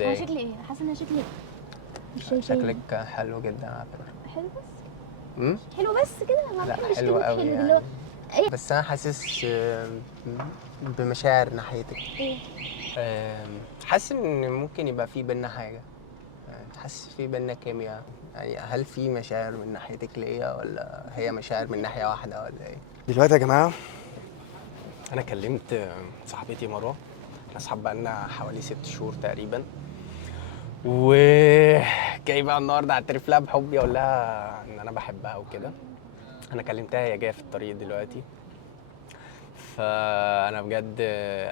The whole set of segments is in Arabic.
انا ازاي؟ شكلي ايه؟ حاسه ان انا شكلي مش شايفه. شكلك حلو جدا على فكرة. حلو بس حلو بس كده. انا ما لا بحبش حلو كلمه قوي حلو دي اللي هو يعني. بس انا حاسس بمشاعر ناحيتك. ايه. حاسس ان ممكن يبقى في بينا حاجة، حاسس في بينا كيمياء. يعني هل في مشاعر من ناحيتك ليا ولا هي مشاعر من ناحية واحدة ولا ايه؟ دلوقتي يا جماعة انا كلمت صاحبتي مروة، احنا اصحاب بقالنا حوالي 6 شهور تقريبا، وجاي بقى النهارده اعترف لها بحبي، اقول لها ان انا بحبها وكده. انا كلمتها، هي جايه في الطريق دلوقتي، فانا بجد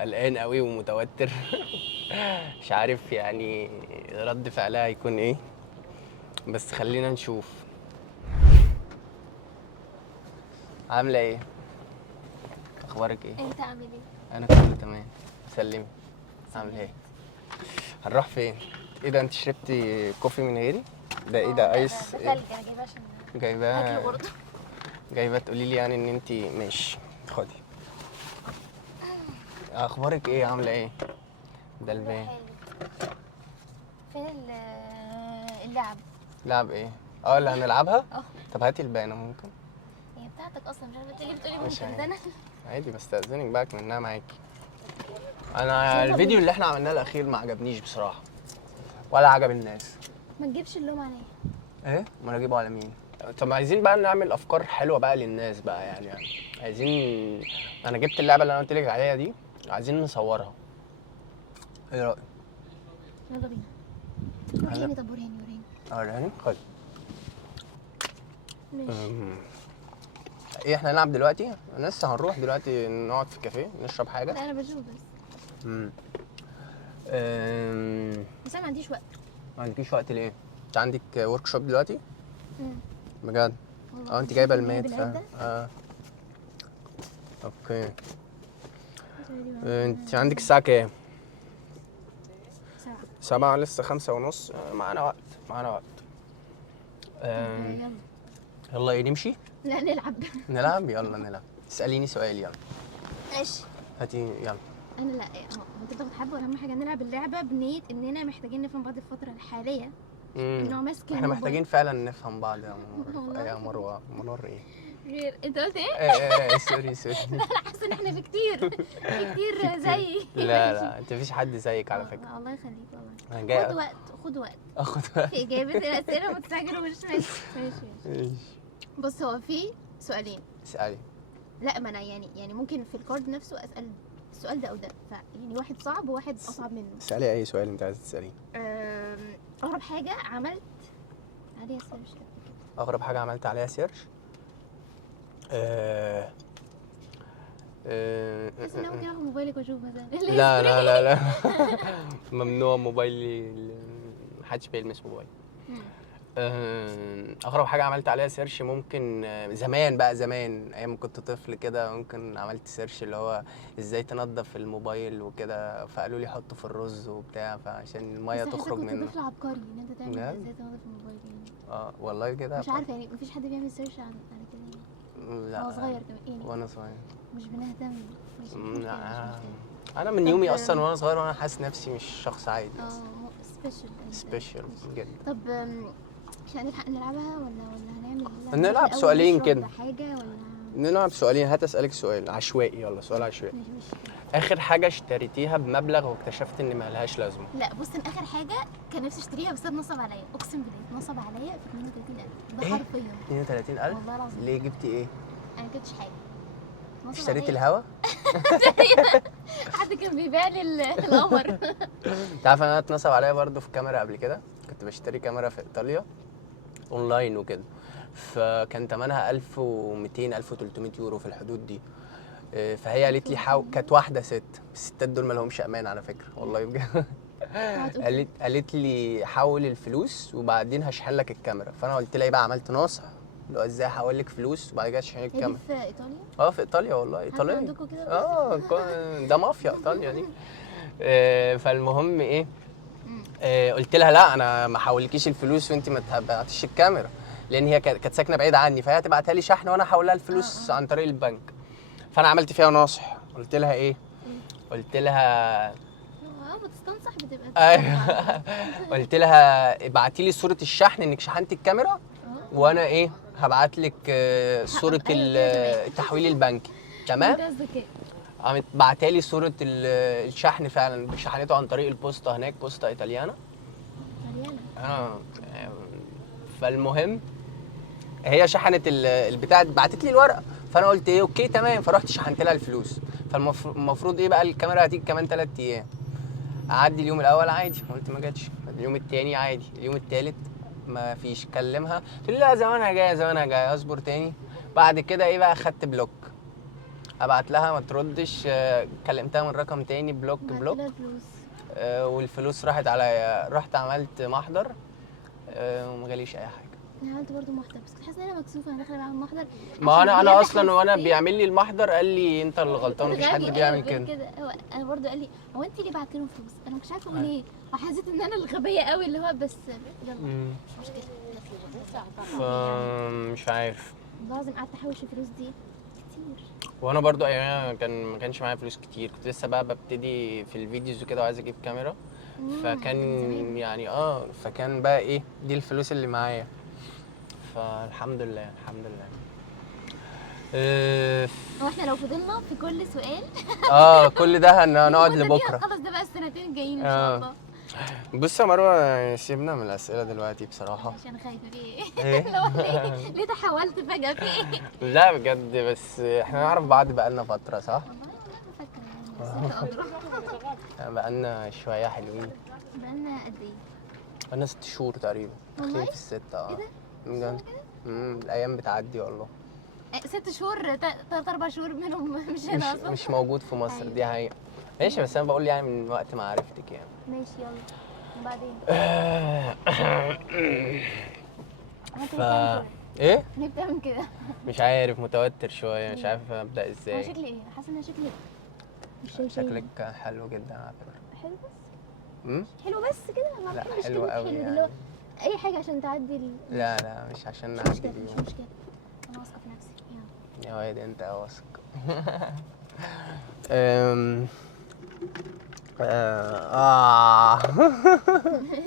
قلقان قوي ومتوتر. مش عارف يعني رد فعلها هيكون ايه، بس خلينا نشوف. عامله ايه؟ اخبارك ايه؟ انت عامل ايه؟ انا كله تمام. سلمي. عامله ايه؟ هنروح فين؟ ايه ده، انت شربتي كوفي من غيري؟ ده ايه ده، ايس؟ ده إيه؟ تلج انا جايباه عشان جايباه اكل برضه. جايبه تقولي لي يعني ان انت ماشي. خدي. اخبارك ايه؟ عامله ايه؟ ده البان. فين اللعب؟ لعب ايه؟ اللي هنلعبها؟ طب هاتي البانه ممكن. هي بتاعتك اصلا، مش عارفه تيجي بتقولي مش ممكن. ده انا عادي، بستأذنك بقى منها معاكي. انا الفيديو اللي احنا عملناه الاخير ما عجبنيش بصراحه، ولا عجب الناس. ما تجيبش اللوم عليا. ايه؟ ما اجيبه على مين؟ طب عايزين بقى نعمل افكار حلوه بقى للناس بقى، يعني عايزين. انا جبت اللعبه اللي انا قلت لك عليها دي، عايزين نصورها. ايه رايك؟ يلا بينا. وريني. طب وريني. اوريني. خد. ماشي. ايه احنا نلعب دلوقتي؟ لسه هنروح دلوقتي نقعد في كافيه نشرب حاجه. لا انا بشوف بس. امم بس انا ما عنديش وقت. ما عندكيش وقت ليه؟ انت عندك ورك شوب دلوقتي؟ بجد؟ والله انت جايبه شايف إن هي الميد بالعدة؟ اوكي. انت عندك الساعه كام؟ 7 لسه 5:30. معانا وقت. يلا. يلا ايه، نمشي؟ لا نلعب. نلعب، يلا نلعب. اساليني سؤال يلا. ماشي. هاتي يلا. انا لا هو انت بتاخد حبه، واهم حاجه نلعب اللعبه بنيه اننا محتاجين نفهم بعض الفتره الحاليه. انه ماسك احنا محتاجين فعلا نفهم بعض يا والله. يا مروه. منور ايه؟ غير انت قلت ايه؟ سوري. انا حاسه ان احنا في كتير زي لا انت مفيش حد زيك على فكره. الله يخليك والله. انا جاي خد وقت اخد وقت في اجابه الاسئله، ما تستعجلوش. ماشي. بص، هو في سؤالين. اسالي. لا ما انا يعني ممكن في الكارد نفسه اسال السؤال ده او ده، يعني واحد صعب وواحد اصعب منه. اسالي اي سؤال انت عايزه تساليه. اغرب حاجه عملت عليها سيرش قبل كده. اغرب حاجه عملت عليها سيرش؟ بس انا ممكن اخد موبايلك واشوف مثلا. لا ممنوع موبايلي، محدش بيلمس موبايل. اغرب حاجه عملت عليها سيرش ممكن زمان بقى، ايام ما كنت طفل كده، ممكن عملت سيرش اللي هو ازاي تنظف الموبايل وكده، فقالوا لي حطه في الرز وبتاع فعشان الميه تخرج منه. كنت طفل عبقري ان انت تعمل ازاي تنظف الموبايل يعني. والله كده. مش عارفه يعني مفيش حد بيعمل سيرش على كده يعني. لا هو صغير كمان يعني. وانا صغير مش بنهتم. لا انا من يومي اصلا وانا صغير وانا حاسس نفسي مش شخص عادي. سبيشال جدا. طب مش هنلحق نلعبها ولا هنعمل نلعب سؤالين كده. حاجه ولا نلعب سؤالين. هات اسالك سؤال عشوائي. يلا سؤال عشوائي. ماشي. اخر حاجه اشتريتيها بمبلغ واكتشفت ان مالهاش لازمه؟ لا بص، انا اخر حاجه كان نفسي اشتريها بس اتنصب عليا، اقسم بالله اتنصب عليا في 32000. ده حرفيا 32000 والله العظيم. ليه جبتي ايه؟ انا ما جبتش حاجه. اشتريتي الهوا؟ حد كان بيبيع لي القمر. انت عارف انا اتنصب عليا برضو في كاميرا قبل كده. كنت بشتري كاميرا في ايطاليا اونلاين وكده، فكان ثمنها 1200 1300 يورو في الحدود دي. فهي قالت لي كانت واحده ست. الستات دول ما لهمش امان على فكره والله بجد. قالت لي حول الفلوس وبعدين هشحن لك الكاميرا. فانا قلت لها ايه بقى، عملت ناصح اللي هو ازاي احول لك فلوس وبعد كده اشحن لك الكاميرا. في ايطاليا؟ في ايطاليا والله. ايطاليا عندكم كده؟ ده مافيا ايطاليا دي. فالمهم ايه، قلت لها لا انا ما حولكيش الفلوس وانت ما تبعتيش الكاميرا، لان هي كانت ساكنه بعيد عني، فهي هتبعتها لي شحن وانا هحولها الفلوس عن طريق البنك. فانا عملت فيها ناصح. قلت لها ايه؟ قلت لها بتستنصح بتبقى ايوه قلت لها ابعتي لي صوره الشحن انك شحنتي الكاميرا، وانا ايه هبعت لك صوره أيوة كده تمام. التحويل البنكي. تمام. منتهى الذكاء. قامت بعتالي صوره الشحن، فعلا شحنته عن طريق البوسطه هناك، بوسطه ايطاليانا. مليانه. اه فالمهم هي شحنت البتاع، بعتت لي الورقه، فانا قلت ايه اوكي تمام، فرحت شحنت لها الفلوس. فالمفروض ايه بقى، الكاميرا هتيجي كمان 3 ايام. اعدي اليوم الاول عادي، قلت ما جاتش. اليوم التاني عادي، اليوم التالت ما فيش. كلمها قلت لها زمانها جايه زمانها جايه، اصبر تاني. بعد كده ايه بقى، خدت بلوك. ابعت لها ما تردش، كلمتها من رقم تاني، بلوك بلوك. الفلوس. والفلوس راحت عليا. رحت عملت محضر، وما جاليش اي حاجه. انا عملت برضه محضر، بس كنت حاسه ان انا مكسوفه انا داخله معاهم محضر. ما انا اصلا وانا بيعمل لي المحضر قال لي انت اللي غلطان، مفيش حد بيعمل كده. هو انا برضه قال لي هو انت ليه بعت لهم فلوس؟ انا مش عارفه اقول ايه، وحسيت ان انا الغبيه قوي اللي هو بس يلا مش مشكله. مش عارف والله العظيم قعدت احوش الفلوس دي كتير. وانا برضو ايامها ما كانش معايا فلوس كتير، كنت لسه بقى ببتدي في الفيديوز وكده وعايز اجيب كاميرا. فكان يعني فكان بقى ايه دي الفلوس اللي معايا. فالحمد لله الحمد لله. هو احنا لو فضلنا في كل سؤال كل ده هنقعد لبكره. خلاص ده بقى السنتين الجايين ان شاء الله. بص يا مروه، سيبنا من الاسئله دلوقتي بصراحه. عشان خايفه في ايه ليه تحولت فجاه في ايه؟ لا بجد، بس احنا نعرف بعض بقالنا فتره صح؟ والله بفكر يعني بقالنا شويه حلوين. بقالنا قد ايه؟ بقالنا 6 شهور تقريبا، داخلين في الستة. ايه ده؟ بجد؟ الايام بتعدي والله. 6 شهور، 3 4 شهور منهم مش هنا اصلا. مش موجود في مصر. أيوة. دي حقيقة. ماشي، بس انا بقول يعني من وقت ما عرفتك يعني. ماشي يلا وبعدين ف ايه؟ ليه بتعمل كده؟ مش عارف، متوتر شوية، مش عارف ابدا هو ازاي. شكلي ايه؟ حاسه ان شكلي مش شايفه. شكلك حلو جدا على فكرة. حلو بس امم حلو بس كده. ما لا بحبش حلو كلمة قوي حلو دي، يعني. اللي هو اي حاجه عشان تعدي لا لا، مش عشان مش نعدي مشكله مش اليوم. مشكله. انا واثقه في نفسي يلا. يا واد انت واثق. أم...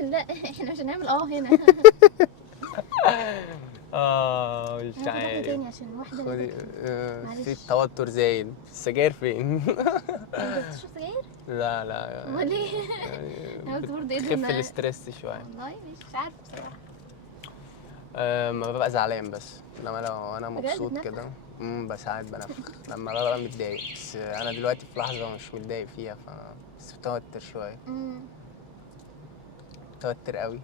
لا احنا مش هنعمل هنا. مش هاخد واحدة عارف. تاني عشان واحده خدي. معلش. في التوتر زايد. السجاير فين؟ بتشرب سجاير؟ لا لا. امال ايه؟ انا قلت برضه ايه ده؟ تخف الاسترس شويه. والله مش عارفه بصراحه. ما ببقى زعلان بس، انما لو انا بجد مبسوط بتنفخ؟ كده ساعات بنفخ لما ببقى متضايق. بس انا دلوقتي في لحظه مش متضايق فيها، بس متوتر شويه. متوتر قوي.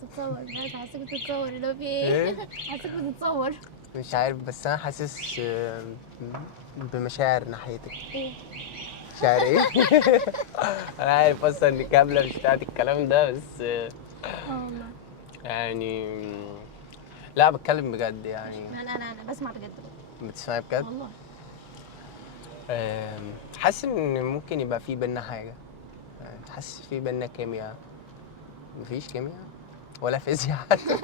تتصور؟ مش حاساك بتتصور اللي هو في إيه؟ ايه؟ حاساك بتتصور. مش عارف، بس انا حاسس بمشاعر ناحيتك. ايه؟ مشاعر ايه؟ انا عارف اصلا ان كامله مش بتاعت الكلام ده، بس والله يعني لا بتكلم بجد يعني. انا بسمع بجد. بتسمعي بجد؟ والله حاسس ان ممكن يبقى في بينا حاجه. حاسس في بينا كيمياء. مفيش كيمياء ولا فيزياء حتى.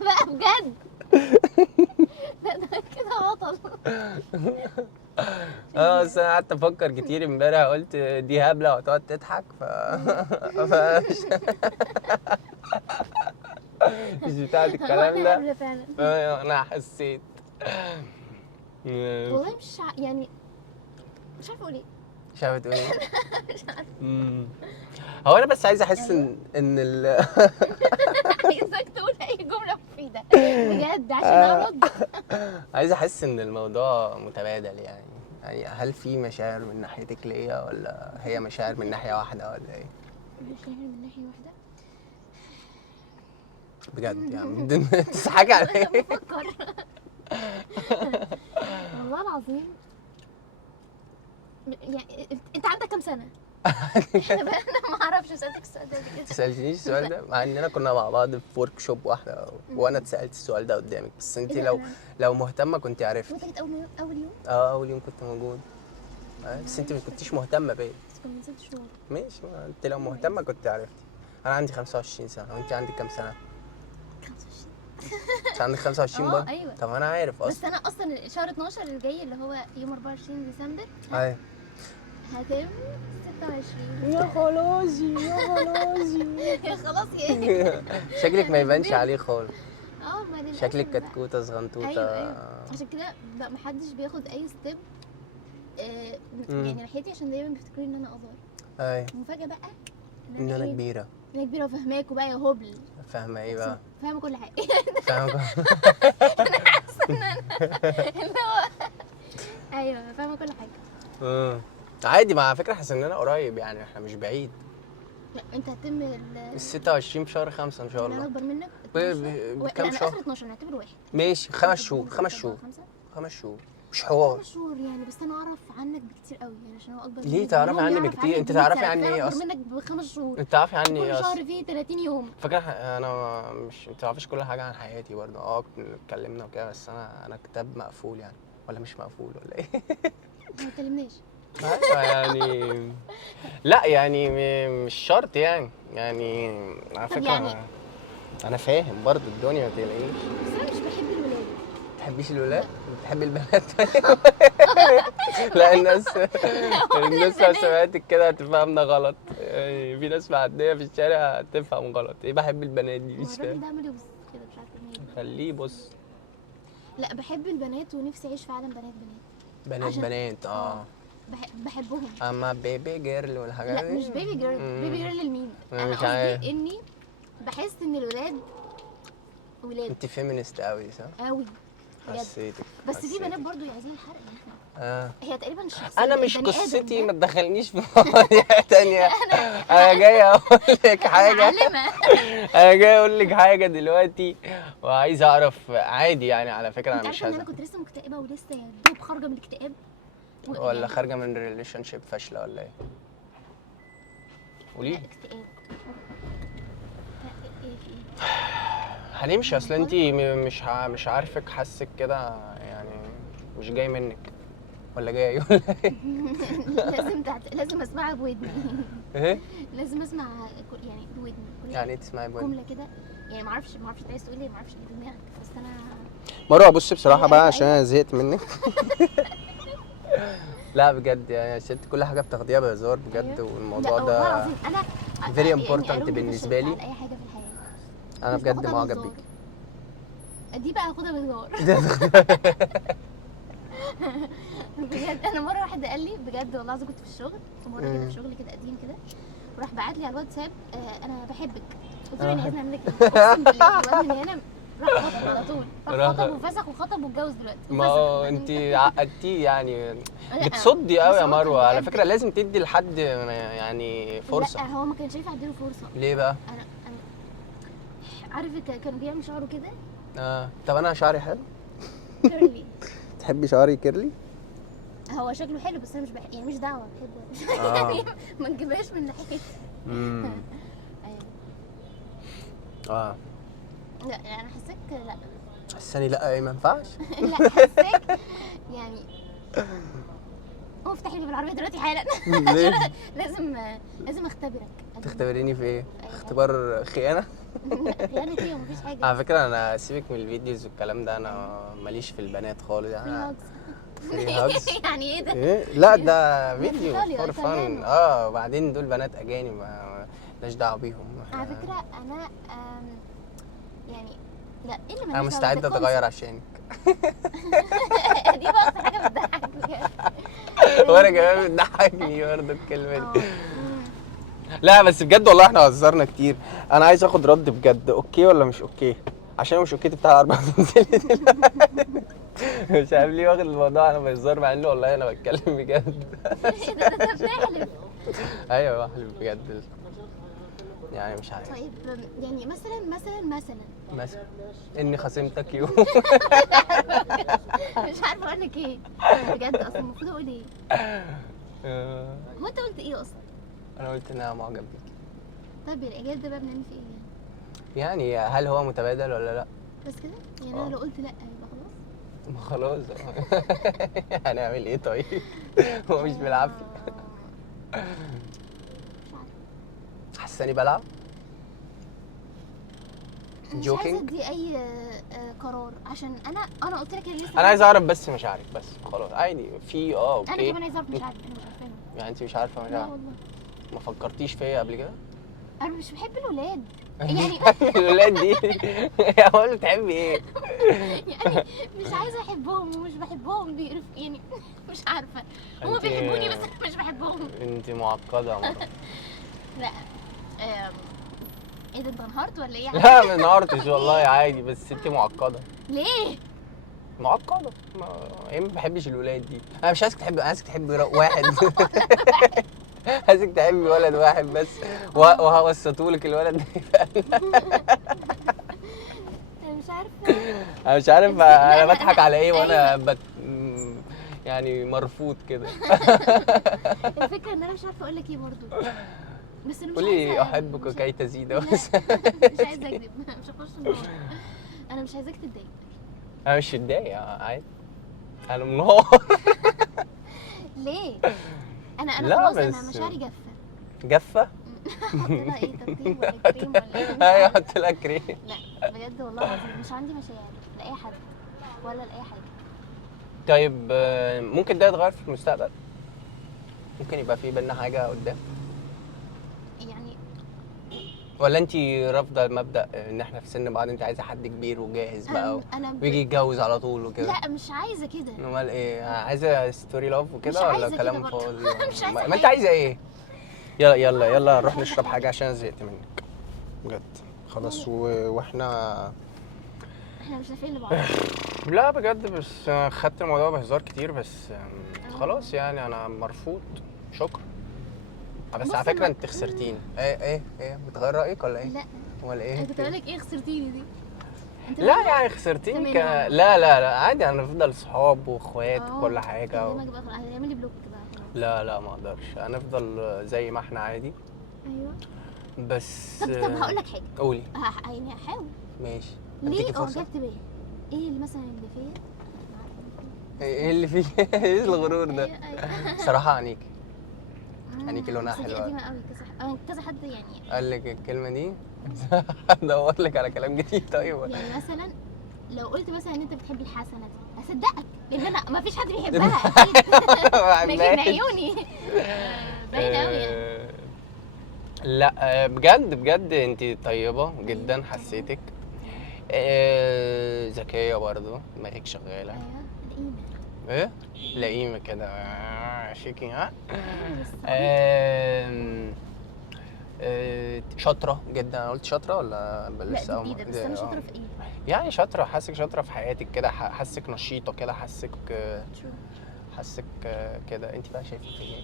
بقى بجد. ده كده بطل. بس انا قعدت افكر كتير امبارح، قلت دي هبله وهتقعد تضحك مش بتاعت الكلام ده. فعلا. انا حسيت. والله يعني مش عارفه اقول ايه. مش عارفه تقول ايه؟ مش عارفه. هو انا بس عايز احس ان عايزك تقول اي جمله مفيده بجد عشان ارد. عايز احس ان الموضوع متبادل يعني هل في مشاعر من ناحيتك ليا، ولا هي مشاعر من ناحيه واحده، ولا ايه؟ مشاعر من ناحيه واحده بجد يعني؟ تضحكي على ايه؟ بفكر. والله العظيم يعني انت عندك كام سنه؟ احنا بقى انا ما اعرفش سالتك السؤال ده قبل كده. ما تسالتنيش السؤال ده مع اننا كنا مع بعض في ورك شوب واحده، وانا اتسالت السؤال ده قدامك، بس انت لو مهتمه كنت عرفتي. وانت كنت اول يوم؟ اول يوم كنت موجود. بس انت ما كنتيش مهتمه بيا. بس كنا من 6 شهور. ماشي، انت لو مهتمه كنت عرفتي. انا عندي 25 سنه، وانت عندك كام سنه؟ 25. انت عندك 25 برضه؟ ايوه. طب انا عارف اصلا. بس انا اصلا شهر 12 اللي جاي اللي هو يوم 24 ديسمبر. ايوه. هتم 26. يا خلاصي يا خلاصي. يا خلاص يا شكلك ما يبانش عليه خالص. ما للأسف شكلك بقى. كتكوته صغنطوطه. ايوه عشان كده بقى محدش بياخد اي ستيب يعني ناحيتي، عشان دايما بيفتكروا ان انا ازهر. ايوه المفاجاه بقى ان انا إيه؟ كبيره. انا كبيره وفاهماكوا بقى يا هبل. فاهمه ايه بقى؟ فاهمه كل حاجه. فاهمه. اللي هو ايوه فاهمه كل حاجه. عادي، مع فكره حاسس ان انا قريب يعني، احنا مش بعيد. لا انت هتم ال 26 في شهر 5 ان شاء انا الله. اكبر منك بكام انا شهر؟ اخر 12 نعتبره واحد. ماشي 5 شهور 5 شهور 5 شهور مش حوار. 5 شهور يعني، بس انا اعرف عنك بكتير قوي يعني، عشان هو اكبر منك. ليه تعرفي عني بكتير؟ انت تعرفي عني ايه اكبر اصلا؟ منك ب5 شهور. انت تعرفي عني كل ايه شهر اصلا؟ فيه 30 يوم. فاكره انا مش، انت تعرفيش كل حاجه عن حياتي برضه. اتكلمنا وكده، بس انا كتاب مقفول يعني، ولا مش مقفول ولا ايه؟ ما اتكلمناش. ايوه يعني لا يعني مش شرط يعني على طب فكره يعني انا فاهم برضه الدنيا، ما تقلقيش. بس انا مش بحب الولاد. ما بتحبيش الولاد؟ بتحبي البنات؟ لا الناس لو سمعتك كده هتفهمنا غلط يعني، في ناس معديه في الشارع هتفهم غلط. ايه بحب البنات دي؟ هو مش الراجل فاهم. ده عمال يبص كده مش عارفه مين. خليه بص. لا بحب البنات ونفسي اعيش في عالم بنات. عشان- بنات بحبهم. اما بيبي جيرل والحاجات لا دي. مش بيبي جيرل. بيبي جيرل لمين؟ أنا انا مش عارف. قصدي اني بحس ان الولاد ولاد انت فيمينست قوي صح؟ قوي بجد. حسيتك بس في حسيتك. بنات برضو عايزين الحرق. اه هي تقريبا الشخصيه انا مش البني آدم قصتي، ده- ما تدخلنيش في مواضيع تانية. انا جاي اقول لك حاجه. معلمه. انا جاي اقول لك حاجه دلوقتي، وعايز اعرف عادي يعني. على فكره انت انا مش عارفه ان انا هزعل. كنت لسه مكتئبه ولسه يا دوب خارجه من الاكتئاب ولا يعني خارجه من ريليشن شيب فاشله ولا ايه؟ قولي لا لي. اكتئاب. لا، ايه في ايه؟ هنمشي. اصل انت مش عارفك، حاسك كده يعني مش جاي منك، ولا جاي ولا ايه؟ لازم اسمعها بودني. ايه؟ لازم اسمع يعني بودني يعني ايه تسمعي بودني؟ جمله كده يعني. ما اعرفش انت عايز تقول ايه، ما اعرفش اللي في دماغك، بس انا مروه بصي بصراحه أيوة، بقى أيوة، عشان انا زهقت منك. لا بجد يعني يا ست، كل حاجه بتاخديها بهزار بجد، أيوة. والموضوع لا والله ده العظيم انا very يعني important أروح بالنسبه لي. على اي حاجه في الحياه. انا مش بجد باخدها معجب بهزار. بيكي. دي بقى اخدها بهزار. بجد انا مره واحد قال لي بجد والله العظيم، كنت في الشغل في مره كده، في شغل كده قديم كده، وراح بعت لي على الواتساب انا بحبك. قلت له يعني عايزني اعمل لك ايه؟ اقسم بالله الواد من هنا راح خطب على طول، راح خطب وفسخ وخطب واتجوز دلوقتي. ما وفسخ هو بعدين انت كده. عقدتيه يعني، لا، بتصدي بس قوي يا هو كان مروه. على بجد- فكره لازم تدي لحد يعني فرصه. لا هو ما كانش ينفع اديله فرصه. ليه بقى؟ انا عارف كان بيعمل شعره كده طب انا شعري حلو. كيرلي. تحبي شعري كيرلي؟ هو شكله حلو بس انا مش يعني مش دعوه بحبه. آه. يعني ما نجيبهاش من ناحيتي. ايوه لا يعني حسيت لا. حساني لا ايه ما ينفعش. لا حسيت يعني هو افتحي لي بالعربيه دلوقتي حالا. ليه؟ لازم اختبرك. تختبريني في ايه؟ اختبار خيانه؟ خيانه ايه ومفيش حاجه. على فكره انا سيبك من الفيديوز والكلام ده، انا ماليش في البنات خالص فري يعني. هاجز. فري هاجز؟ يعني ايه ده؟ ايه؟ لا ده فيديو إيطاليا، فور فن. إيطاليانو. وبعدين دول بنات اجانب، مالناش دعوه بيهم. على فكره انا يعني لا ايه اللي انا ماليش مستعد دعوة، ده اتغير concept. عشانك. دي بقى اكتر حاجه بتضحك بجد. وانا كمان بتضحكني برضه الكلمه دي. اه. لا بس بجد والله احنا هزرنا كتير. انا عايز اخد رد بجد، اوكي ولا مش اوكي؟ عشان مش اوكي بتاع 4 سنين. مش عارف ليه واخد الموضوع انا بهزار، مع انه والله انا بتكلم بجد. ايه ده بنحلف. ايوه بحلف بجد يعني، مش عارف. طيب يعني مثلا اني خصمتك يوم. مش عارفه اقول لك ايه بجد. اصلا المفروض اقول ايه؟ هو انت قلت ايه اصلا؟ انا قلت ان انا معجب بيكي. طيب الاجابه ده بقى بنعمل فيه ايه يعني هل هو متبادل ولا لا؟ بس كده يعني. انا لو قلت لا يبقى خلاص. ما خلاص. هنعمل ايه طيب؟ هو مش بالعافيه. مش عارفه. حاساني بلعب؟ مش Joking؟ عايزه ادي اي قرار، عشان انا قلت لك لسه. انا عايز اعرف بس مشاعرك بس خلاص. عادي في انا اوكي. كمان عايزه اعرف مش عارفه. انا مش عارفه يعني انت مش عارفه؟ مش لا عارفه؟ والله. ما فكرتيش فيا قبل كده؟ انا مش بحب الولاد يعني. الولاد دي يا اقول بتحبي ايه؟ يعني مش عايزه احبهم ومش بحبهم بيقرف يعني. مش عارفه. هما انت بيحبوني بس انا مش بحبهم. انت معقده يا مروه. لا. ايه ده، انت انهارت ولا ايه؟ لا ما نهارتش والله، عادي، بس انت معقده. ليه؟ معقده. ما بحبش الولاد دي. انا مش عايزك تحبي، انا عايزك تحبي واحد. عايزك تحبي ولد واحد بس، وهوسطهولك الولد ده. انا مش عارفه. انا مش عارف لا، انا بضحك على ايه وانا أيوة. يعني مرفوض كده. الفكره ان انا مش عارفه اقول لك ايه برضه. بس انا مش قولي عايزه احبك مش كي تزيد. لا، بس مش عايزه اكذب. مش هخش النار. انا مش عايزاك تتضايق. انا مش متضايق عادي، انا منهار. ليه؟ انا لا خلاص، انا بس مشاعري جافه. جافه. احط لها ايه، ترطيب ولا كريم ولا ايه؟ مش ايوه عارفة. حط لها كريم. لا بجد والله العظيم مش عندي مشاعر لاي حد ولا لاي حاجه. طيب ممكن ده يتغير في المستقبل؟ ممكن يبقى في بينا حاجه قدام؟ يعني ولا انت رافضه المبدأ ان احنا في سن بعض، انت عايزه حد كبير وجاهز بقى انا ويجي يتجوز على طول وكده؟ لا مش عايزه كده. امال ايه؟ عايزه ستوري لاف مش وكده ولا عايزة كده كلام برضه. فاضي؟ مش عايزة ما انت حاجة. عايزه ايه؟ يلا يلا يلا مش نروح عايزة نشرب حاجة. حاجه عشان زهقت منك بجد. خلاص واحنا احنا مش نافعين لبعض. لا بجد، بس خدت الموضوع بهزار كتير، بس خلاص يعني انا مرفوض. شكرا. بس بص على فكره أنا- انت خسرتيني. ايه بتغير رايك ولا ايه؟ لا ولا ايه؟ انا كنت اقول لك ايه، خسرتيني دي. انت لا منها؟ يعني خسرتيني أنت منها. لا لا لا عادي، هنفضل صحاب واخوات وكل حاجه كلامك بقى خلاص، هتعمل لي بلوك بقى خلاص. لا لا ما اقدرش، هنفضل زي ما احنا عادي. ايوه. بس طب هقول لك حاجه. قولي. يعني هحاول. ماشي. ليه اديكي فرصه. اعجبت بيا؟ ايه اللي مثلا اللي فيا؟ ايه اللي فيه؟ ايه الغرور ده؟ أيوة، أيوة. صراحه عينيكي، عينيكي لونها بس دي حلو. قديمه قوي، كذا حد يعني. قال لك الكلمه دي؟ ادور لك على كلام جديد طيب. يعني مثلا لو قلت مثلا ان انت بتحب الحسنه دي هصدقك، لان انا ما فيش حد بيحبها اكيد. لكن عيوني باينه قوي يعني. لا بجد بجد انت طيبه جدا، حسيتك ذكيه برضو، دماغك شغاله. ايوه لئيمه. ايه لئيمه كده شيكي ها. بس شاطره جدا. انا قلت شاطره ولا لا لسه دي جديده، بس انا شاطره في ايه؟ يعني شاطره، حاسك شاطره في حياتك كده، حاسك نشيطه كده، حاسك كده. انت بقى شايفه في ايه؟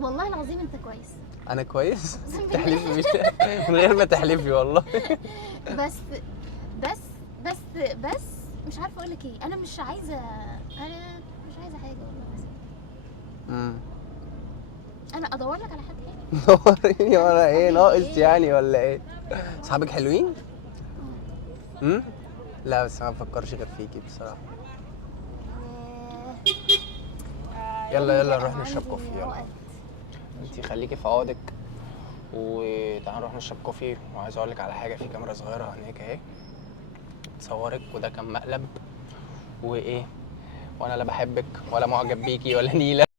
والله العظيم انت كويس. انا كويس؟ تحلفي مش من غير ما تحلفي والله. بس بس بس بس مش عارفه اقول لك ايه. انا مش عايزه حاجه والله. بس انا ادور لك على حد تاني. دوريني وانا ايه ناقص إيه؟ يعني ولا ايه؟ اصحابك حلوين؟ لا بس ما بفكرش غير فيكي بصراحه. يلا نروح نشرب كوفي. يلا انتي خليكي في عقدك وتعالى نروح نشرب كوفي. وعايز اقول لك على حاجه، في كاميرا صغيره هناك اهي تصورك، وده كان مقلب وايه، وانا لا بحبك ولا معجب بيكي ولا نيله.